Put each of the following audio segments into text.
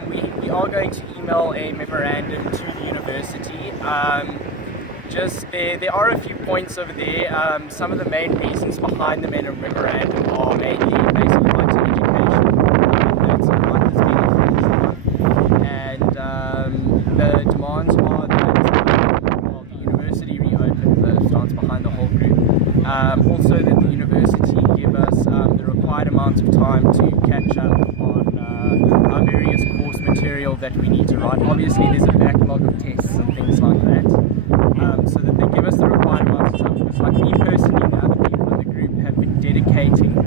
We are going to email a memorandum to the university. There are a few points over there. Some of the main reasons behind the memorandum are mainly based on right to education. That's a right that's being infringed on. And the demands are that the university reopen the stance behind the whole group. Also that the university give us the required amount of time to catch up on our various course material that we need to write. Obviously there's a backlog of tests and things like that, so that they give us the required amount of time. Because like me personally now, the people in the group have been dedicating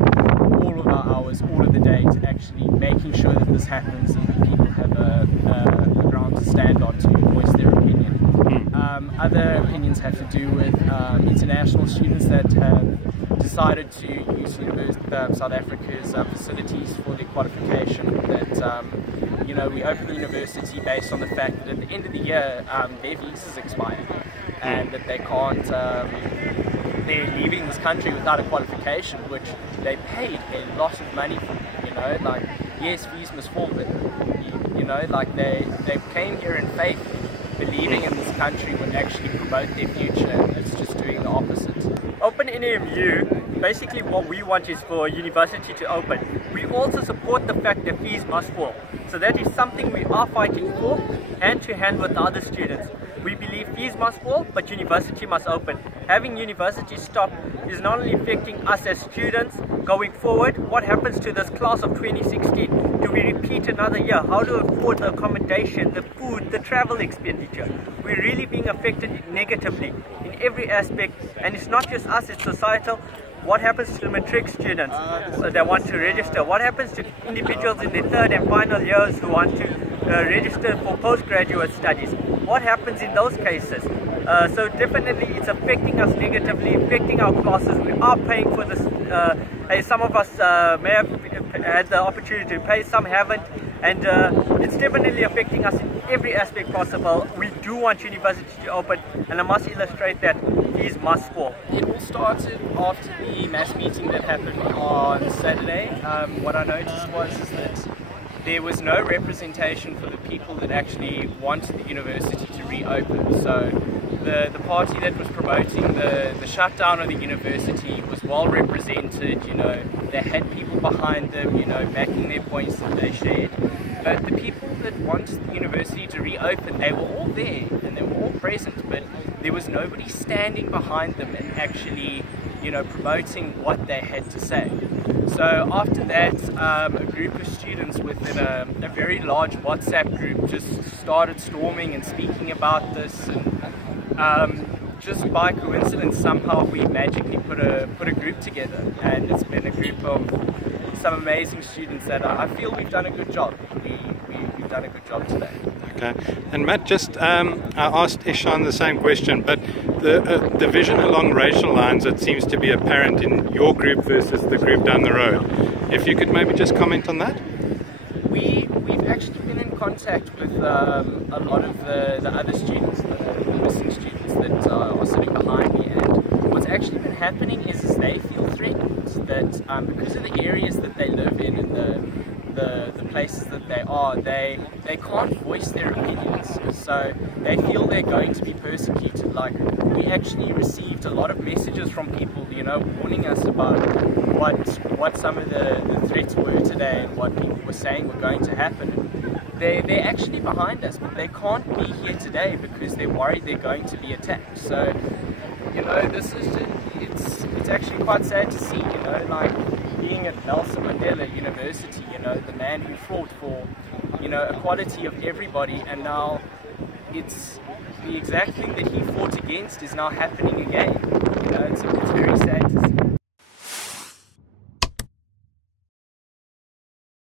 all of our hours, all of the day to actually making sure that this happens and that people have a ground to stand on to voice their opinion. Other opinions have to do with international students that have decided to use South Africa's facilities for their qualification. That you know, we open the university based on the fact that at the end of the year their visas expire and that they can't. They're leaving this country without a qualification, which they paid a lot of money for. You know, like yes, fees must fall, but you know, like they came here in faith, believing in this country would actually promote their future, and it's just doing the opposite. Open NMMU, basically what we want is for university to open. We also support the fact that fees must fall. So that is something we are fighting for, hand to hand with the other students. We believe fees must fall, but university must open. Having university stop is not only affecting us as students going forward. What happens to this class of 2016? Do we repeat another year? How to afford the accommodation, the food, the travel expenditure? We're really being affected negatively in every aspect, and it's not just us, it's societal. What happens to the matric students that want to register? What happens to individuals in their third and final years who want to register for postgraduate studies? What happens in those cases? So definitely it's affecting us negatively, affecting our classes. We are paying for this. Some of us may have had the opportunity to pay, some haven't. And it's definitely affecting us in every aspect possible. We do want university to open, and I must illustrate that fees must fall. It all started after the mass meeting that happened on Saturday. What I noticed is that there was no representation for the people that actually wanted the university to reopen. So the party that was promoting the shutdown of the university was well represented. You know, they had people behind them, you know, backing their points that they shared. But the people that wanted the university to reopen, they were all there and they were all present, but there was nobody standing behind them and actually, you know, promoting what they had to say. So after that, a group of students within a very large WhatsApp group just started storming and speaking about this, and just by coincidence somehow we magically put a group together, and it's been a group of some amazing students that I feel we've done a good job. We've done a good job today. Okay, and Matt, just I asked Ishan the same question, but the division along racial lines that seems to be apparent in your group versus the group down the road. If you could maybe just comment on that? We've actually been in contact with a lot of the other students, the missing students that are sitting behind me, and what's actually been happening is they feel threatened that because of the areas that they live in and the places that they can't voice their opinions, so they feel they're going to be persecuted. Like, we actually received a lot of messages from people, you know, warning us about what some of the threats were today and what people were saying were going to happen. They're actually behind us, but they can't be here today because they're worried they're going to be attacked. So, you know, this is it's actually quite sad to see, you know, like being at Nelson Mandela University, you know, the man who fought for, you know, equality of everybody, and now it's the exact thing that he fought against is now happening again. You know, it's very sad to see.